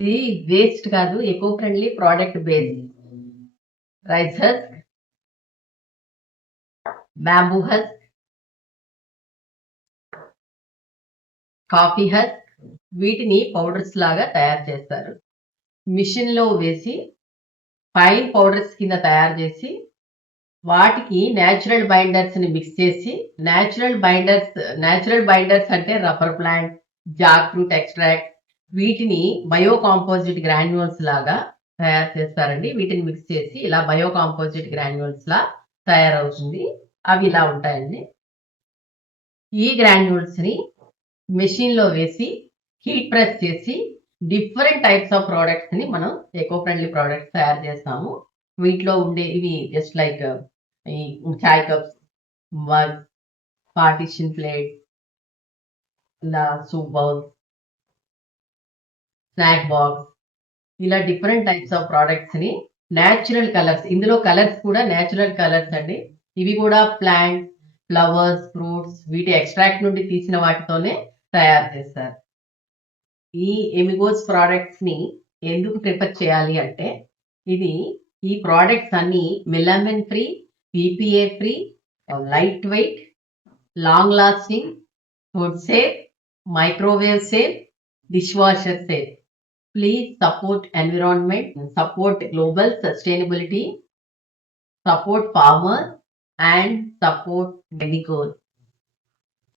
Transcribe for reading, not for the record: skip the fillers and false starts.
ఇది వేస్ట్ కాదు, eco friendly product based. Rice husk, bamboo husk, coffee husk, వీటిని powders లాగా తయారు చేస్తారు. మిషన్ లో వేసి ఫైన్ పౌడర్స్ కింద తయారు చేసి వాటికి న్యాచురల్ బైండర్స్ ని మిక్స్ చేసి, న్యాచురల్ బైండర్స్ అంటే rubber plant, Jack fruit extract, వీటిని బయో కాంపోజిట్ గ్రాన్యూల్స్ లాగా తయారు చేస్తారండి. వీటిని మిక్స్ చేసి ఇలా బయో కాంపోజిట్ గ్రాన్యూల్స్ లా తయారవుతుంది. అవి ఇలా ఉంటాయండి. ఈ గ్రాన్యూల్స్ ని మెషిన్ లో వేసి హీట్ ప్రెస్ చేసి డిఫరెంట్ టైప్స్ ఆఫ్ ప్రోడక్ట్స్ ని మనం ఎకో ఫ్రెండ్లీ ప్రోడక్ట్స్ తయారు చేస్తాము. వీటిలో ఉండే ఇవి జస్ట్ లైక్ ఈ చాయ్ కప్స్, మగ్, పార్టిషన్ ప్లేట్, ఇలా సూప్ బౌల్, స్నాక్ బాక్స్, ఇలా డిఫరెంట్ టైప్స్ ఆఫ్ ప్రోడక్ట్స్ ని న్యాచురల్ కలర్స్, ఇందులో కలర్స్ కూడా న్యాచురల్ కలర్స్ అండి. ఇవి కూడా ప్లాంట్, ఫ్లవర్స్, ఫ్రూట్స్, వీటి ఎక్స్ట్రాక్ట్ నుండి తీసిన వాటితోనే తయారు చేస్తారు. ఈ ఎమిగోస్ ప్రోడక్ట్స్ ని ఎందుకు ప్రిఫర్ చేయాలి అంటే, ఇది ఈ ప్రోడక్ట్స్ అన్ని melamine free, PPA free, light weight, long lasting, food safe, microwave safe, dish washer safe. Please support environment, support global sustainability, support farmers, and support Medicoal.